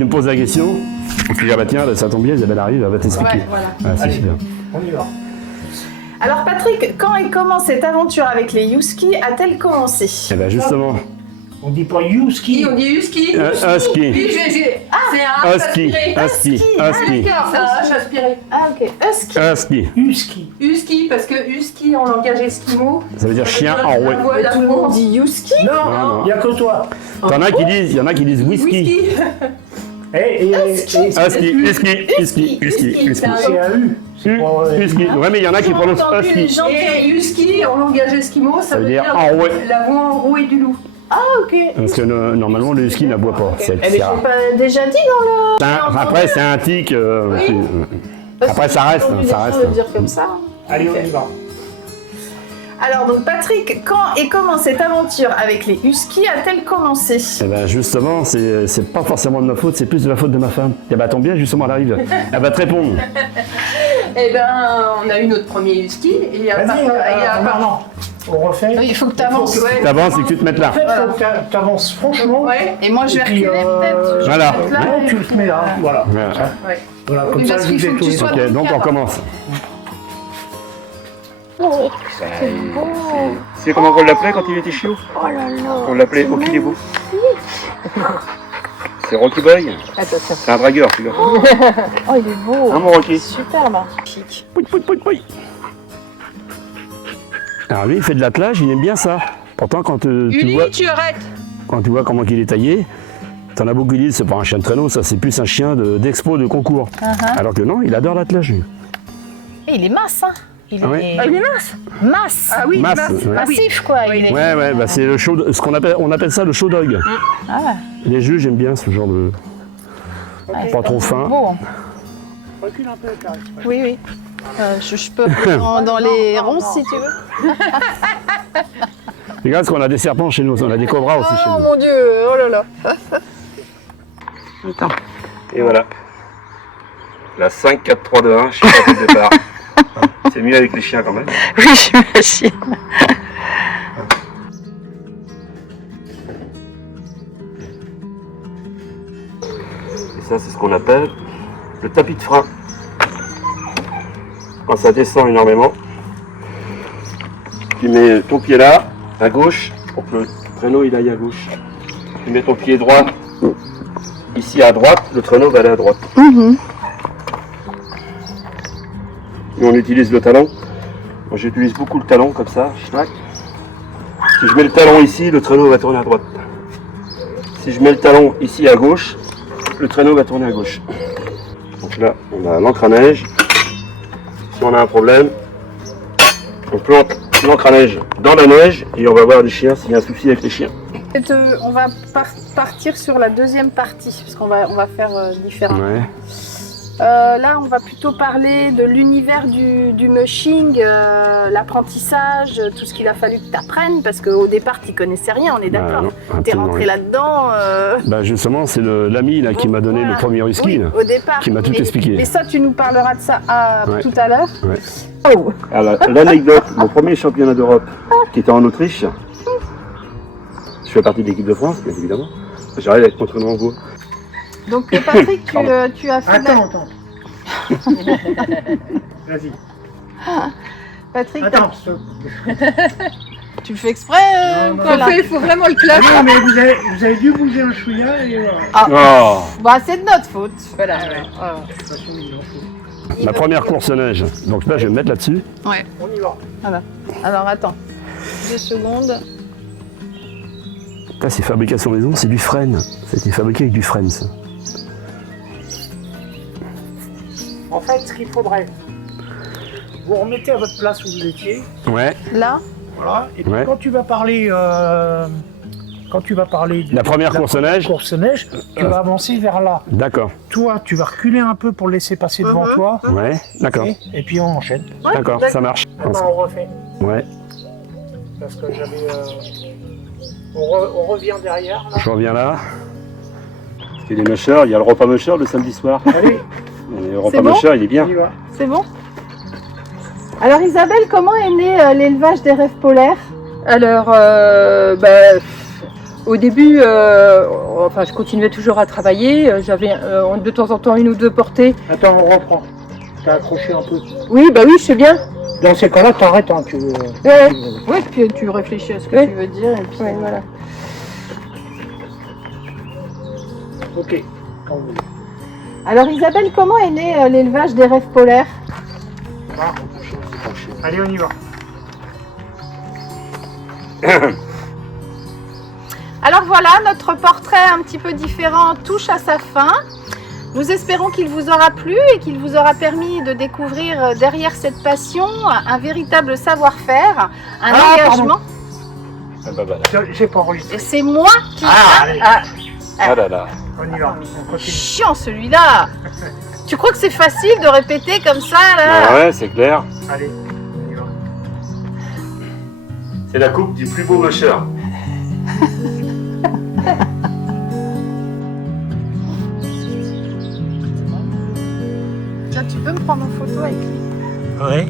Tu me poses la question, et puis bah tiens, ça tombe bien, Isabelle arrive, elle va t'expliquer. Ouais, voilà. Ah, c'est super. On y va. Alors Patrick, quand et comment cette aventure avec les Huskies a-t-elle commencé? Et ben justement, On dit pas Husky. On dit husky. husky. Oui, c'est un Husky, husky, husky, D'accord, c'est un H aspiré. Ah ok, Husky. husky. Husky. Husky, parce que husky en langage esquimau. Ça veut dire chien enroué. Mais tout le monde dit Husky. Non, il n'y a que toi. Il y en a qui disent whisky. Whisky. Husky, husky, husky, husky. C'est un U. Husky. Ouais, mais il y en a qui prononcent husky. Et husky en langage esquimau, ça veut dire enroué. la voix enrouée du loup. Ah ok. Parce que normalement, le husky n'aboie pas. C'est Mais j'ai rare. pas déjà dit dans le... Après, c'est un tic. Après, ça reste. Ça reste. De dire comme ça. Allez, on y va. Alors donc Patrick, quand et comment cette aventure avec les Huskies a-t-elle commencé? Eh ben justement, c'est pas forcément de ma faute, c'est plus de la faute de ma femme. Et bah tombe bien, justement, elle arrive. Elle va te répondre. Eh ben, on a eu notre premier husky. Et à Vas-y, part... on refait. Il faut que tu avances. Tu avances et que tu te mettes là. En fait, il faut que tu avances franchement. Ouais. Et moi je vais Et puis, reculer peut-être. Voilà. Ouais, tu te mets là. Voilà. Voilà. Ouais. Voilà, comme Oui, ça, parce je qu'il vous ai faut que tu tout. sois- Ok, donc on commence. C'est comment on l'appelait quand il était chiot? On l'appelait Okilebo. C'est Rocky Boy. Attention. C'est un dragueur, celui-là. Oh il est beau. Hein, mon Rocky? Superbe. Pouille, pouille, pouille, pouille. Alors lui, il fait de l'attelage, il aime bien ça. Pourtant, quand Tu arrêtes. quand tu vois comment il est taillé, t'en as beaucoup qui disent c'est pas un chien de traîneau, ça c'est plus un chien d'expo, de concours. Alors que non, il adore l'attelage. lui. Et il est masse hein. Il est, Ah oui. Il est mince. masse. Ah oui, Masse, mince. ouais. Massif quoi. Il est... Ouais, bah c'est le show, ce qu'on appelle, on appelle ça le show dog. Ah ouais. Les juges aiment bien ce genre de, pas trop fin. Beau. Hein. Recule un peu, Clarisse. Oui oui. Je peux dans les ronces si tu veux. Regarde, parce qu'on a des serpents chez nous, on a des cobras aussi chez Oh nous. mon dieu, oh là là. Et voilà. La 5-4-3-2-1, chien de départ. C'est mieux avec les chiens quand même. Oui, j'imagine. Et ça, c'est ce qu'on appelle le tapis de frein. Quand ça descend énormément, tu mets ton pied là, à gauche, pour que le traîneau il aille à gauche. Tu mets ton pied droit ici à droite, le traîneau va aller à droite. Et on utilise le talon. Moi j'utilise beaucoup le talon comme ça. Schnack. Si je mets le talon ici, le traîneau va tourner à droite. Si je mets le talon ici à gauche, le traîneau va tourner à gauche. Donc là, on a l'encre à neige. Si on a un problème, on plante l'encre à neige dans la neige et on va voir les chiens s'il y a un souci avec les chiens. On va partir sur la deuxième partie parce qu'on va faire différemment. Ouais. Là, on va plutôt parler de l'univers du mushing, l'apprentissage, tout ce qu'il a fallu que tu apprennes, parce qu'au départ, tu connaissais rien, on est Bah, d'accord. non, T'es absolument rentré rien. là-dedans. Bah justement, c'est l'ami là qui m'a donné Voilà. le premier whisky, Oui, là, au départ. qui m'a tout Mais- expliqué. Mais ça, tu nous parleras de ça Ouais. tout à l'heure. Ouais. Oh. Alors, l'anecdote, mon premier championnat d'Europe qui était en Autriche, je fais partie de l'équipe de France, bien évidemment. J'arrive avec mon traîneau en bois. Donc, Patrick, tu as fait de la- Attends. Vas-y. Patrick, Attends. tu le fais exprès, Non, quoi, là Il faut vraiment le Ah classer. non, mais vous avez dû bouger un chouïa et voilà. Oh, Bah, c'est de notre faute. Voilà. De toute façon, il en faut. ma première course neige. Donc là, je vais me mettre là-dessus. Ouais. On y va. Alors, attends. 2 secondes. Là, c'est fabrication maison, c'est du frêne. C'était fabriqué avec du frêne, ça. En fait, ce qu'il faudrait, vous remettez à votre place où vous étiez. Ouais. Là, Voilà. Et puis Ouais. quand tu vas parler de La première course neige. course neige, tu vas avancer vers là. D'accord. Toi, tu vas reculer un peu pour le laisser passer devant toi. Ouais. D'accord. Et puis on enchaîne. D'accord. Ça marche. Attends, on refait. Ouais. Parce que j'avais. On revient derrière. Là. Je reviens là. Il y a des mushers, il y a le repas musher le samedi soir. Allez, Et le repas C'est bon musher, il est bien. on y va. c'est bon. Alors, Isabelle, comment est né l'élevage des rêves polaires? Alors, Au début, enfin, je continuais toujours à travailler. J'avais de temps en temps 1 ou 2 portées. Attends, on reprend. T'as accroché un peu. Oui, bah oui, je sais bien. Dans ces cas-là, t'arrêtes. Hein, Oui, puis tu réfléchis à ce que Ouais. tu veux dire. Et puis, Ouais, voilà. Ok. Quand vous voulez. Alors Isabelle, comment est né l'élevage des rêves polaires? Ah, allez, on y va. Alors voilà, notre portrait un petit peu différent touche à sa fin. Nous espérons qu'il vous aura plu et qu'il vous aura permis de découvrir derrière cette passion un véritable savoir-faire, un engagement. Ah bah voilà. J'ai pas enregistré. Et c'est moi qui... Allez, Ah là là. on y va. On continue. Chiant celui-là. Tu crois que c'est facile de répéter comme ça là? Ah ouais, c'est clair. Allez, on y va. C'est la coupe du plus beau musher. Tiens, tu peux me prendre en photo avec lui? Ouais.